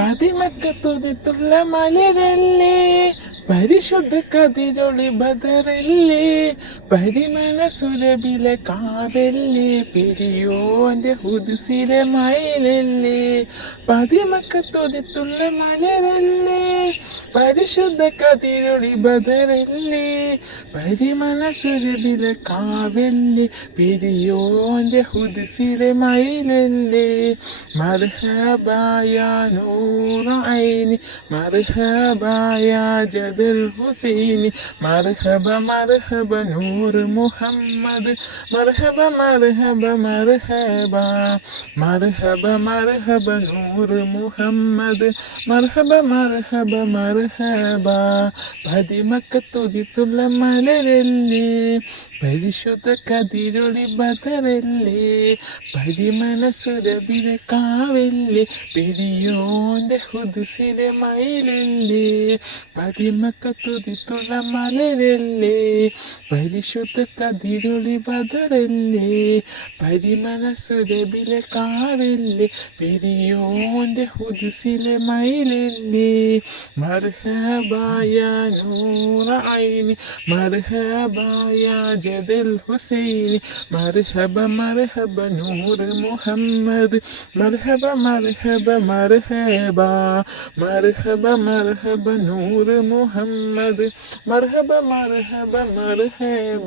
പതിമക്കത്തുതിത്തുള്ള മലരല്ലേ, പരിശുദ്ധ കതിരൊളി ബദറല്ലേ, പരിമള സുരഭിലെ കാവല്ലേ, പെരിയോന്റെ ഹുദ്സിലെ മയിലല്ലേ. പതിമക്കത്തുതിത്തുള്ള മലരല്ലേ, പരിശുദ്ധ കതിരൊളി ബദറല്ലേ, പരിമള സുരഭിലെ കാവല്ലേ, പെരിയോന്റെ ഹുദ്സിലെ മയിലല്ലേ. مرحبا يا نور عيني، مرحبا يا جد الحسين، مرحبا مرحبا نور محمد، مرحبا مرحبا مرحبا، مرحبا مرحبا نور محمد، مرحبا مرحبا مرحبا. പതിമക്കത്തുതിത്തുള്ള മലരല്ലേ, പരിശുദ്ധ കതിരൊളി ബദറല്ലേ, പരിമള സുരഭിലെ കാവല്ലേ, പെരിയോന്റെ ഹുദ്സിലെ മയിലല്ലേ. പതിമക്കത്തുതിത്തുള്ള മലരല്ലേ, പരിശുദ്ധ കതിരൊളി ബദറല്ലേ, പരിമള സുരഭിലെ കാവല്ലേ, പെരിയോന്റെ ഹുദ്സിലെ മയിലല്ലേ. മർഹബാ യാ നൂറ ഐനി, മർഹബാ യാ ജദൽ ഹുസൈനി, മർഹബ മർഹബ നൂർ മുഹമ്മദ്, മർഹബ മർഹബ മർഹബ, മർഹബ മർഹബ നൂർ മുഹമ്മദ്, മർഹബ മർഹബ മർഹബ.